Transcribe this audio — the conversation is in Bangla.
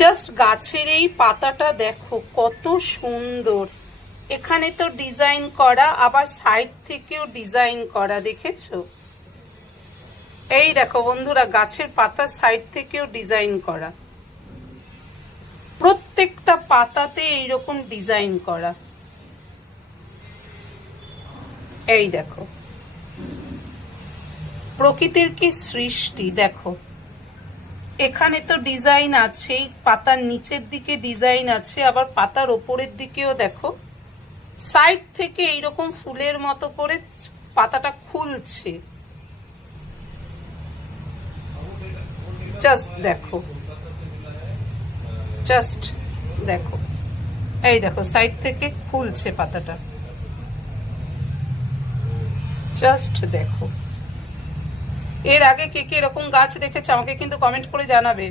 জাস্ট গাছের এই পাতাটা দেখো কত সুন্দর। এখানে তো ডিজাইন করা, আবার সাইড থেকেও ডিজাইন করা, দেখেছো? এই দেখো বন্ধুরা, গাছের পাতার সাইড থেকেও ডিজাইন করা, প্রত্যেকটা পাতাতে এইরকম ডিজাইন করা। এই দেখো প্রকৃতির কি সৃষ্টি দেখো। এখানে তো ডিজাইন আছে, পাতার নিচের দিকে ডিজাইন আছে, আবার পাতার ওপরের দিকেও দেখো সাইড থেকে এইরকম ফুলের মতো করে পাতাটা খুলছে। জাস্ট দেখো, জাস্ট দেখো, এই দেখো সাইড থেকে খুলছে পাতাটা, জাস্ট দেখো। এর আগে কে কে এরকম গাছ দেখেছে আমাকে কিন্তু কমেন্ট করে জানাবে।